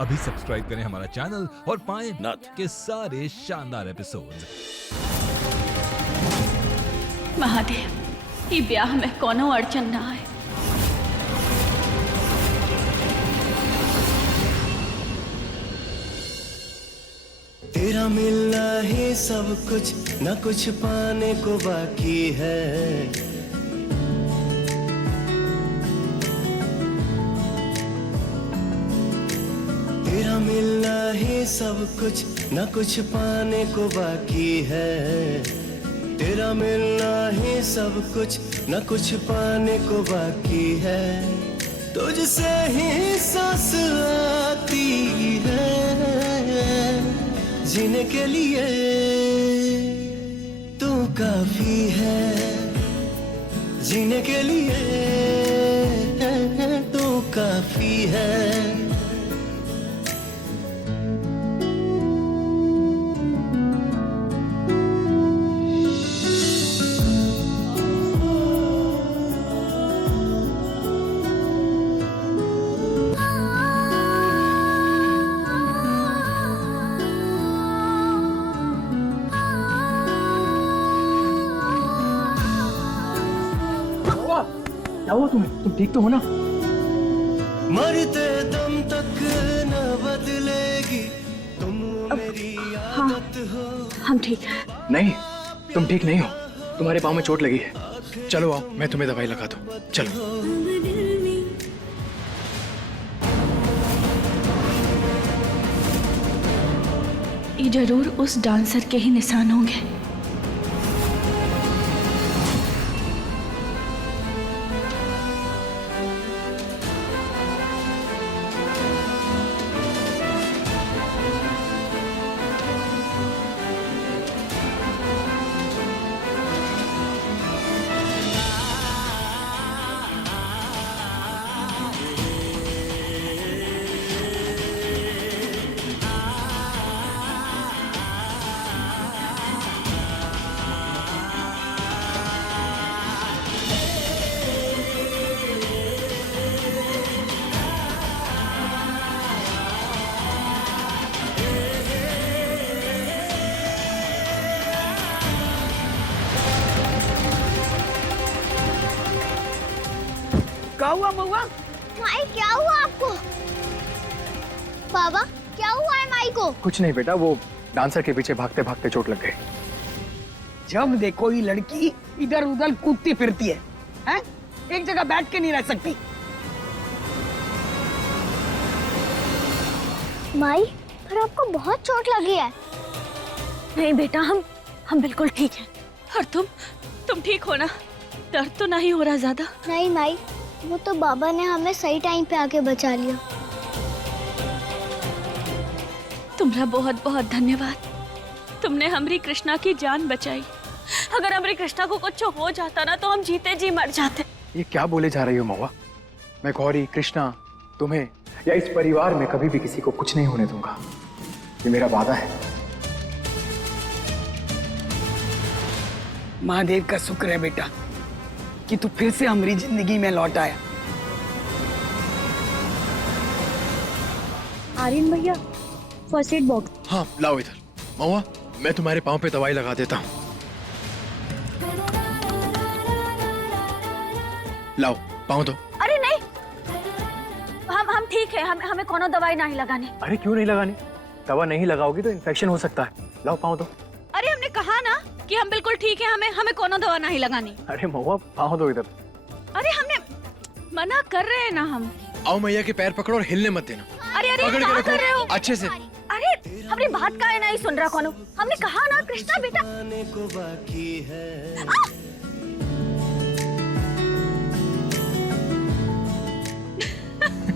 अभी सब्सक्राइब करें हमारा चैनल और पाएं नाथ के सारे शानदार एपिसोड्स। महादेव, ये ब्याह में कोनो अड़चन ना आए। तेरा मिलना ही सब कुछ, न कुछ पाने को बाकी है। तेरा मिलना ही सब कुछ, न कुछ पाने को बाकी है। तेरा मिलना ही सब कुछ, न कुछ पाने को बाकी है। तुझसे ही सांस आती है, जीने के लिए तू काफी है। जीने के लिए तू काफी है। क्या हुआ तुम्हें? तुम ठीक तो हो ना? मरते दम तक न बदलेगी तुम मेरी आदत हो। हम ठीक हैं। नहीं, तुम ठीक नहीं हो। तुम्हारे पाँव में चोट लगी है। चलो आओ, मैं तुम्हें दवाई लगा दूं। चलो। ये जरूर उस डांसर के ही निशान होंगे। क्या हुआ महुआ? माई, क्या हुआ आपको? बाबा, क्या हुआ है माई को? कुछ नहीं बेटा, वो डांसर के पीछे भागते भागते चोट लग गई। जब देखो ये लड़की इधर उधर कूदती फिरती है, हैं? एक जगह बैठ के नहीं रह सकती। माई, पर आपको बहुत चोट लगी है। नहीं बेटा, हम बिल्कुल ठीक हैं। और तुम ठीक हो ना? दर्द तो नहीं हो रहा ज्यादा? नहीं माई, वो तो बाबा ने हमें सही टाइम पे आके बचा लिया। तुम्हारा बहुत बहुत धन्यवाद। तुमने हमारी कृष्णा की जान बचाई। अगर हमारी कृष्णा को कुछ हो जाता ना तो हम जीते जी मर जाते। ये क्या बोले जा रही हो महुआ? मैं गौरी, कृष्णा, तुम्हें या इस परिवार में कभी भी किसी को कुछ नहीं होने दूंगा। ये मेरा वादा है। महादेव का शुक्र है बेटा कि तू फिर से हमारी जिंदगी में लौट आया। आर्यन भैया, फर्स्ट एड बॉक्स। हाँ लाओ इधर। महुआ, मैं तुम्हारे पाँव पे दवाई लगा देता हूँ। लाओ, पाँव दो। अरे नहीं, हम ठीक है। हमें कोनो दवाई नहीं लगानी। अरे क्यों नहीं लगानी? दवा नहीं लगाओगी तो इन्फेक्शन हो सकता है। लाओ, पाँव दो। अरे हमने कहा ना कि हम बिल्कुल ठीक है। हमें कोनो दवा नहीं लगानी। अरे महुआ, पाँव दो इधर। अरे हमने मना कर रहे हैं ना हम। आओ, मैया के पैर पकड़ो और हिलने मत देना। अरे पकड़ के क्या रखो कर रहे हो? अच्छे से। अरे हमारी बात का है नहीं सुन रहा कोनो। हमने कहा ना कृष्णा बेटा। पाने को बाकी है।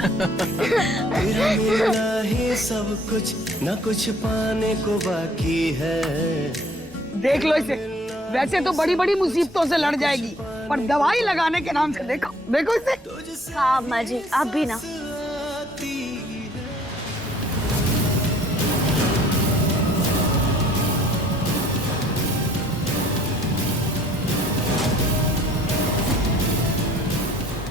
तेरा मिलना ही सब कुछ, न कुछ पाने को बाकी है। देख लो इसे, वैसे तो बड़ी बड़ी मुसीबतों से लड़ जाएगी, पर दवाई लगाने के नाम से देखो देखो इसे। हाँ अम्मा जी, आप भी ना।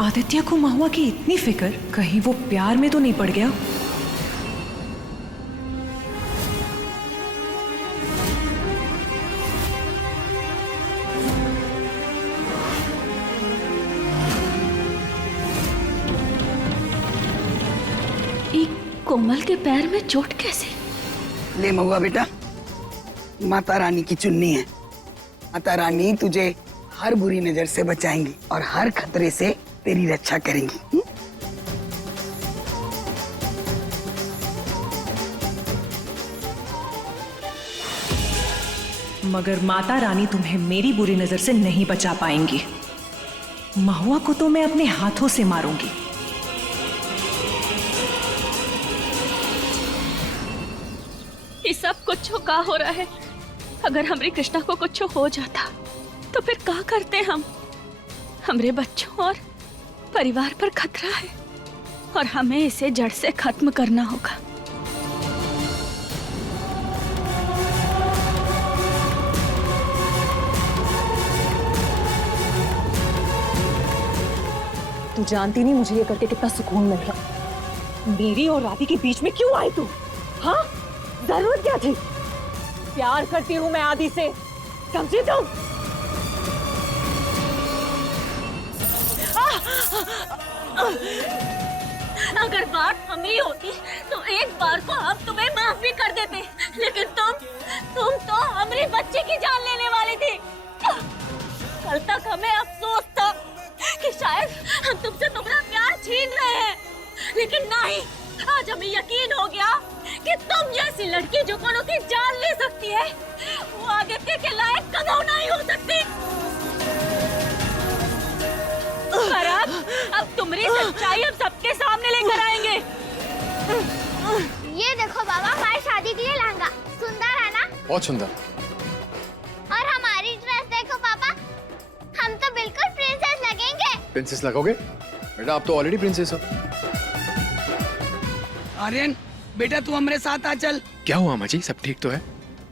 आदित्य को महुआ की इतनी फिक्र, कहीं वो प्यार में तो नहीं पड़ गया? कोमल के पैर में चोट कैसे? ले महुआ बेटा, माता रानी की चुन्नी है। माता रानी तुझे हर बुरी नजर से बचाएंगी और हर खतरे से तेरी रक्षा करेंगी। मगर माता रानी तुम्हें मेरी बुरी नजर से नहीं बचा पाएंगी। महुआ को तो मैं अपने हाथों से मारूंगी। ये सब कुछ का हो रहा है। अगर हमरे कृष्णा को कुछ हो जाता तो फिर क्या करते हम? हमरे बच्चों और परिवार पर खतरा है और हमें इसे जड़ से खत्म करना होगा। तू जानती नहीं मुझे ये करके कितना सुकून मिल रहा। मेरी और राधी के बीच में क्यों आई तू? हाँ, जरूरत क्या थी? प्यार करती हूँ मैं आदि से, समझी तुम? अगर बात हमें होती तो एक बार को हम तुम्हें माफ भी कर देते, लेकिन तुम तो हमारे बच्चे की जान लेने वाली थी। कल तक हमें अफसोस था कि शायद हम तुमसे तुम्हारा प्यार छीन रहे हैं, लेकिन नहीं, आज हमें यकीन हो गया कि तुम जैसी लड़की जो कोनो की जान ले सकती है, वो आदित्य के लायक कदम नहीं हो सकती। और अब तुम्हारी सच्चाई हम सबके सामने लेकर आएंगे। ये देखो बाबा, हमारी शादी के लिए लहंगा सुंदर है ना? बहुत सुंदर। और हमारी ड्रेस देखो पापा, हम तो बिल्कुल प्रिंसेस लगेंगे। प्रिंसेस लगोगे? बेटा आप तो ऑलरेडी प्रिंसेस हो। आर्यन बेटा, तू हमारे साथ आ चल। क्या हुआ अम्मा जी, सब ठीक तो है?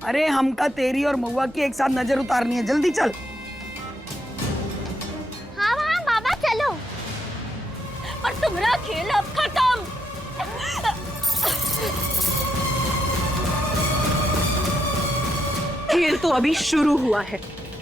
अरे हमका तेरी और महुआ की एक साथ नजर उतारनी है, जल्दी चल। हाँ हाँ बाबा चलो। और तुम्हारा खेल अब खत्म। खेल तो अभी शुरू हुआ है।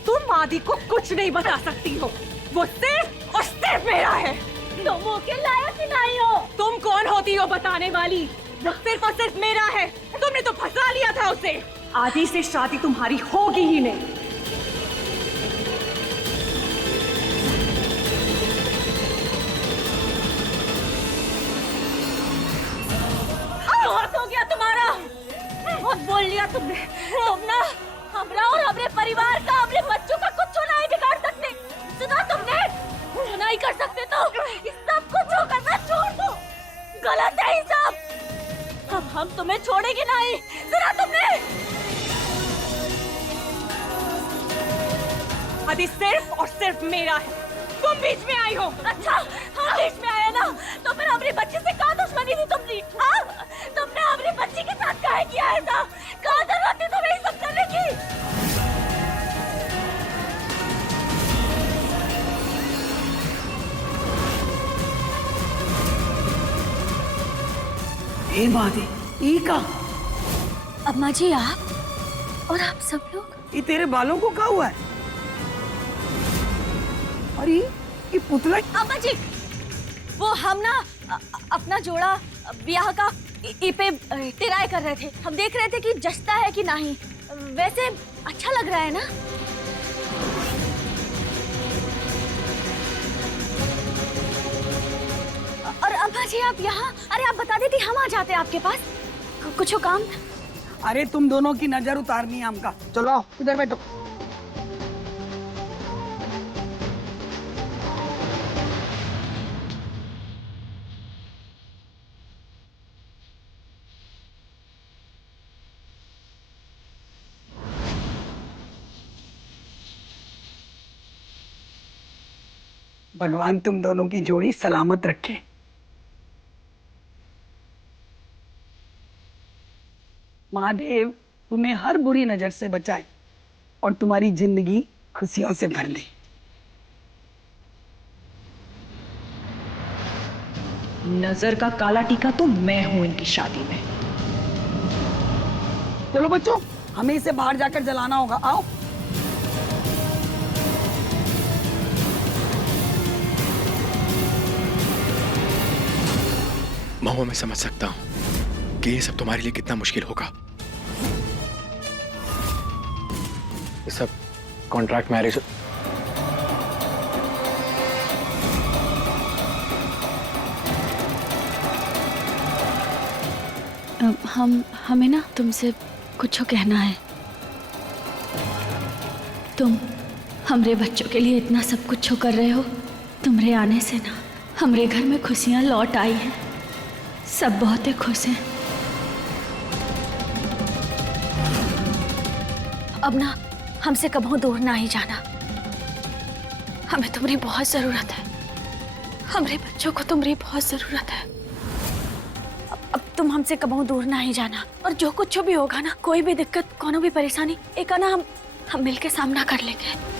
तुम आदि को कुछ नहीं बता सकती हो। वो सिर्फ और सिर्फ मेरा है। तुम वो के लायक ही नहीं हो। तुम कौन होती हो बताने वाली? वो सिर्फ और सिर्फ मेरा है। तुमने तो फंसा लिया था उसे। आदि से शादी तुम्हारी होगी ही नहीं। बहुत हो गया तुम्हारा, बहुत बोल लिया तुमने। तुम ना हमरा और हमारे परिवार का, अपने बच्चों का कुछ नहीं बिगाड़ सकते। सुना तुमने? नहीं कर सकते तो इस सब कुछ करना छोड़ दो। गलत है ये सब। अब हम तुम्हें छोड़ेंगे नहीं। सुना तुमने? आदि सिर्फ और सिर्फ मेरा है। तुम बीच में आई हो। अच्छा, हम बीच में आए ना, तो फिर हमारे बच्चे से क्या दुश्मनी थी तुम्हारी? हाँ, तुमने हमारे बच्चे के साथ क्या किया ऐसा? क्या जरूरत थी तुम्हें ये सब करने की? ए बात है, ई का? अम्मा जी, आप और आप सब लोग? ये तेरे बालों को क्या हुआ है? अरे ये पुतला। अम्मा जी, वो हम ना अपना जोड़ा ब्याह का पे तिराई कर रहे थे। हम देख रहे थे कि जचता है कि नहीं। वैसे अच्छा लग रहा है ना? और अम्मा जी आप यहाँ? अरे आप बता देती, हम आ जाते आपके पास। कुछ काम? अरे तुम दोनों की नजर उतारनी है हमका। चलो आओ, इधर बैठो। भगवान तुम दोनों की जोड़ी सलामत रखे। महादेव तुम्हें हर बुरी नजर से बचाए और तुम्हारी जिंदगी खुशियों से भर दे। नजर का काला टीका तो मैं हूं इनकी शादी में। चलो बच्चों, हमें इसे बाहर जाकर जलाना होगा। आओ। महुआ मैं समझ सकता हूँ, कि ये सब तुम्हारे लिए कितना मुश्किल होगा। ये सब कॉन्ट्रैक्ट मैरिज। हमें ना तुमसे कुछ कहना है। तुम हमरे बच्चों के लिए इतना सब कुछ कर रहे हो। तुम्हारे आने से ना हमरे घर में खुशियां लौट आई हैं। सब बहुत ही खुश हैं। अब ना हमसे कभी दूर ना ही जाना। हमें तुम्हारी बहुत जरूरत है। हमरे बच्चों को तुम्हारी बहुत जरूरत है। अब तुम हमसे कभी दूर ना ही जाना। और जो कुछ भी होगा ना, कोई भी दिक्कत, कोनो भी परेशानी, एक ना हम मिलके सामना कर लेंगे।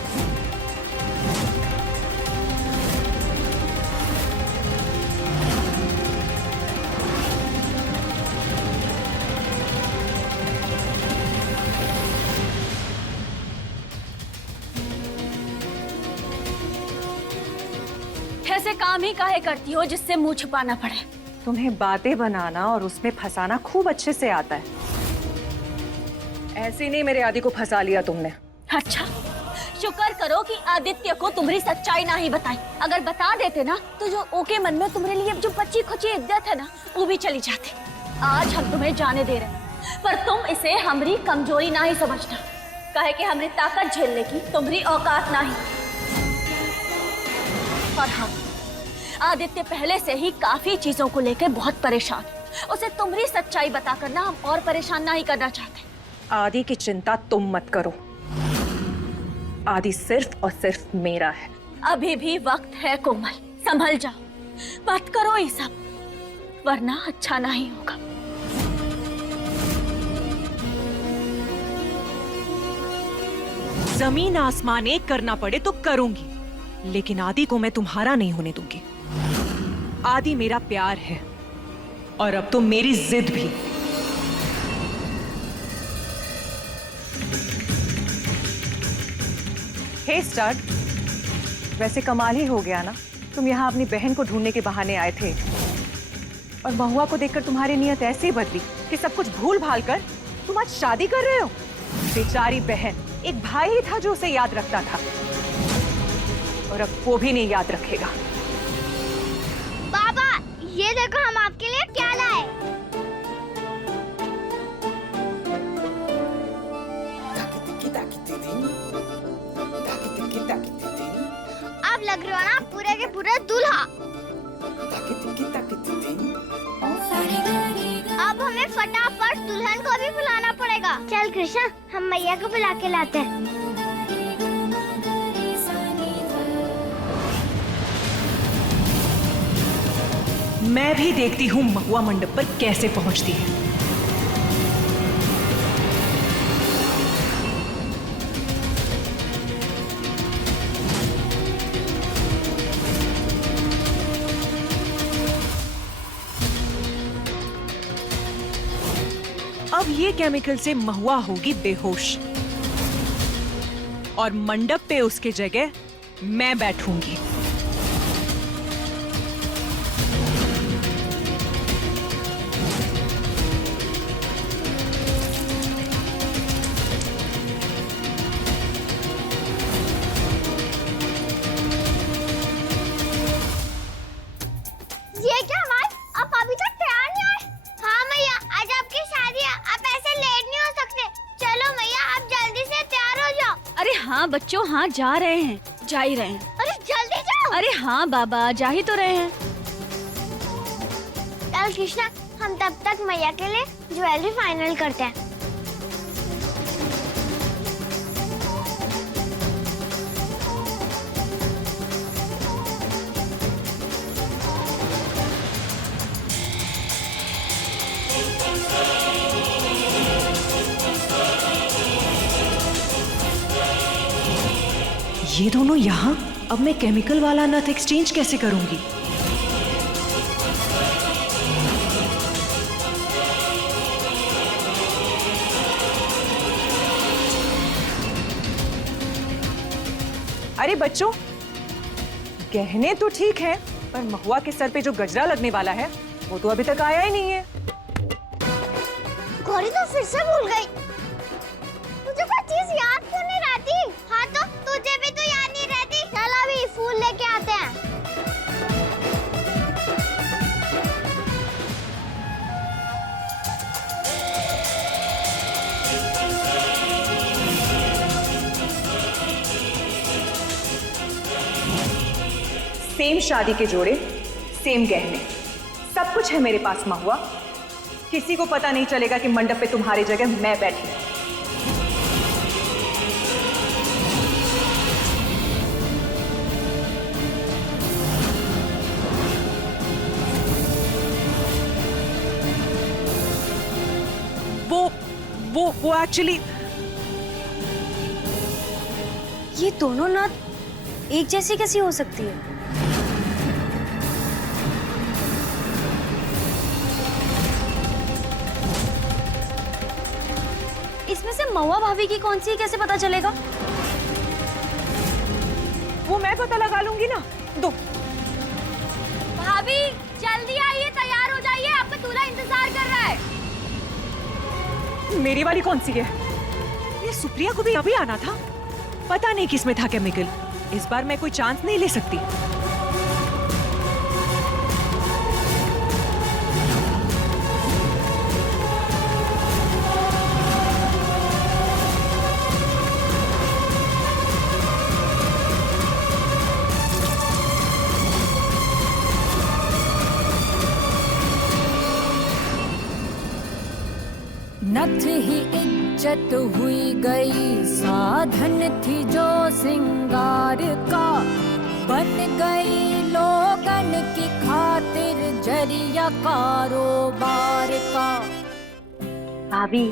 ऐसे काम ही काहे करती हो जिससे मुंह छुपाना पड़े? तुम्हें बातें बनाना और उसमें फंसाना खूब अच्छे से आता है। ऐसे नहीं मेरे आदि को फंसा लिया तुमने। अच्छा, शुक्र करो कि आदित्य को तुम्हारी सच्चाई ना ही बताई। अगर बता देते ना तो जो ओके मन में तुम्हारे लिए जो बची खुची इज्जत है ना, वो भी चली जाती। आज हम तुम्हें जाने दे रहे हैं, पर तुम इसे हमारी कमजोरी ना ही समझना। कहे कि हमारी ताकत झेलने की तुम्हारी औकात ना ही। और हम आदित्य पहले से ही काफी चीजों को लेकर बहुत परेशान। उसे तुम्हारी सच्चाई बताकर ना हम और परेशान ना ही करना चाहते। आदि की चिंता तुम मत करो। आदि सिर्फ और सिर्फ मेरा है। अभी भी वक्त है कोमल, संभल जाओ, मत करो ये सब, वरना अच्छा नहीं होगा। जमीन आसमान एक करना पड़े तो करूंगी, लेकिन आदि को मैं तुम्हारा नहीं होने दूंगी। आदि मेरा प्यार है और अब तो मेरी जिद भी। हे स्टार्ट, वैसे कमाल ही हो गया ना। तुम यहाँ अपनी बहन को ढूंढने के बहाने आए थे और महुआ को देखकर तुम्हारी नीयत ऐसी बदली कि सब कुछ भूल भाल कर तुम आज शादी कर रहे हो। बेचारी बहन, एक भाई ही था जो उसे याद रखता था और अब वो भी नहीं याद रखेगा। पापा, ये देखो हम आपके लिए क्या लाए। आप लग रहे हो ना पूरे के पूरे दूल्हा। अब हमें फटाफट दुल्हन को भी बुलाना पड़ेगा। चल कृष्णा, हम मैया को बुला के लाते हैं। मैं भी देखती हूँ महुआ मंडप पर कैसे पहुंचती है। अब ये केमिकल से महुआ होगी बेहोश और मंडप पे उसके जगह मैं बैठूंगी। ये क्या बात, आप अभी तक तैयार नहीं हुए? हाँ मैया, आज आपकी शादी है, आप ऐसे लेट नहीं हो सकते। चलो मैया, आप जल्दी से तैयार हो जाओ। अरे हाँ बच्चों, हाँ जा रहे हैं, जा ही रहे हैं। अरे जल्दी जाओ। अरे हाँ बाबा, जा ही तो रहे हैं। चल कृष्णा, हम तब तक मैया के लिए ज्वेलरी फाइनल करते हैं। ये दोनों यहाँ? अब मैं केमिकल वाला नथ एक्सचेंज कैसे करूंगी? अरे बच्चों, गहने तो ठीक है, पर महुआ के सर पे जो गजरा लगने वाला है वो तो अभी तक आया ही नहीं है। सॉरी तो फिर से भूल गई। तुझे कोई चीज याद क्यों नहीं रहती? हाँ तो तुझे भी तो याद नहीं रहती। चल अभी फूल लेके आते हैं। सेम शादी के जोड़े, सेम गहने, सब कुछ है मेरे पास महुआ। किसी को पता नहीं चलेगा कि मंडप पे तुम्हारी जगह मैं बैठी हूं। वो एक्चुअली ये दोनों नात एक जैसी कैसी हो सकती है? इसमें से महुआ भाभी की कौन सी है कैसे पता चलेगा? वो मैं पता लगा लूंगी ना। दो। भाभी जल्दी आइए, तैयार हो जाइए, आपका दूल्हा इंतजार कर रहा है। मेरी वाली कौन सी है? ये सुप्रिया को भी अभी आना था। पता नहीं किसमें था केमिकल। इस बार मैं कोई चांस नहीं ले सकती। नथ ही इज्जत हुई गई, साधन थी जो सिंगार का, बन गई लोगन की खातिर जरिया कारोबार का। भाभी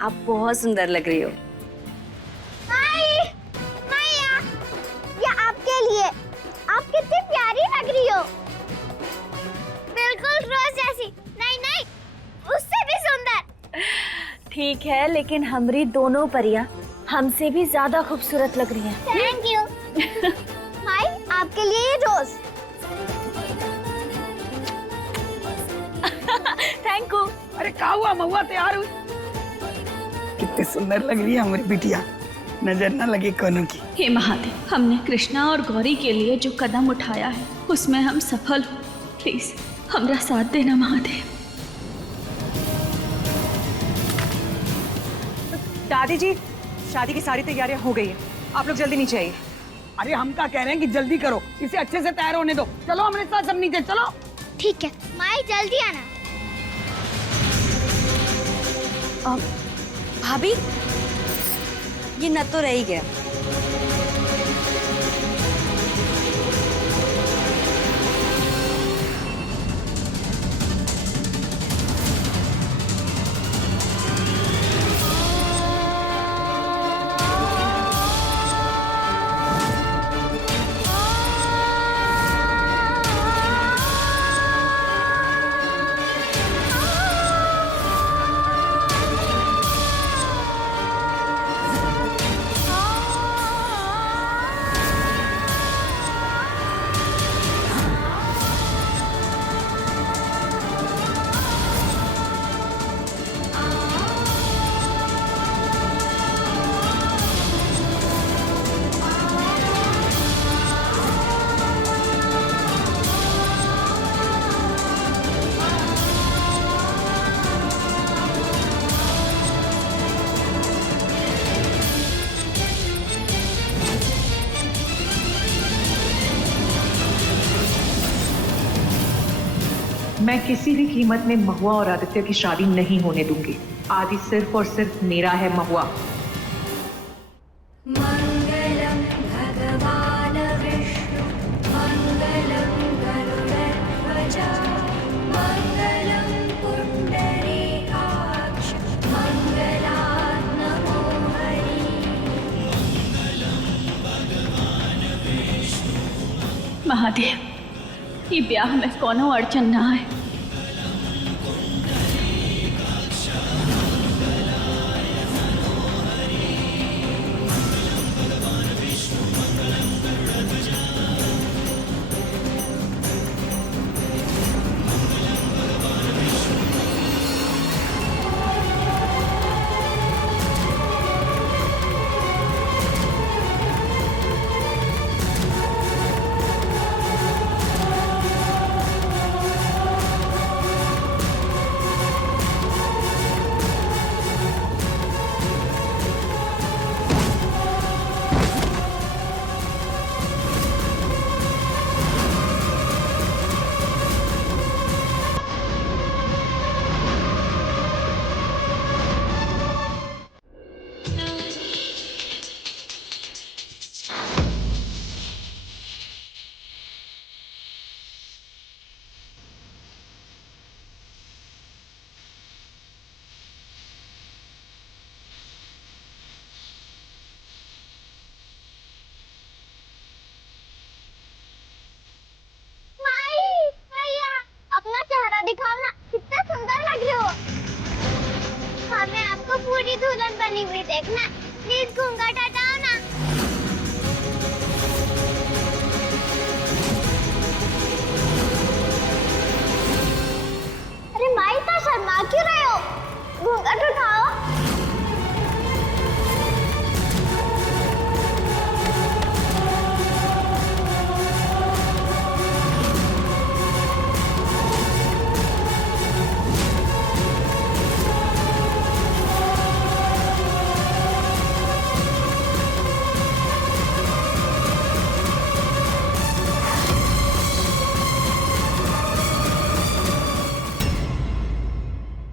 आप बहुत सुंदर लग रही हो। मैया, ये आपके लिए। आप कितनी प्यारी लग रही हो। बिल्कुल रोज जैसी। नहीं नहीं, उससे भी सुंदर। ठीक है, लेकिन हमारी दोनों परियां हमसे भी ज्यादा खूबसूरत लग रही हैं। Thank you. माई, आपके लिए ये रोज। Thank you. अरे क्या हुआ महुआ, तैयार हुई? कितनी सुंदर लग रही है हमारी बिटिया, नजर ना लगे कोनो की। हे महादेव, हमने कृष्णा और गौरी के लिए जो कदम उठाया है उसमें हम सफल हो। प्लीज हमारा साथ देना महादेव। दादी जी, शादी की सारी तैयारियां हो गई हैं। आप लोग जल्दी नीचे आइए। अरे हम क्या कह रहे हैं कि जल्दी करो, इसे अच्छे से तैयार होने दो। चलो हमारे साथ सब नीचे चलो। ठीक है माई, जल्दी आना। भाभी ये नत तो रह ही गया। मैं किसी भी कीमत में महुआ और आदित्य की शादी नहीं होने दूंगी। आदि सिर्फ और सिर्फ मेरा है महुआ। मंगलम भगवान विष्णु, मंगलम गरुड़ध्वज, मंगलम पुंडरीकाक्ष, मंगलात् नमो हरि। महादेव ये ब्याह में कोनो अड़चन ना है। मेरी दुल्हन बनी हुई देखना। प्लीज घूंघट हटाओ ना। अरे माँ इतना शर्मा क्यों रहे हो? घूंघट उठाओ।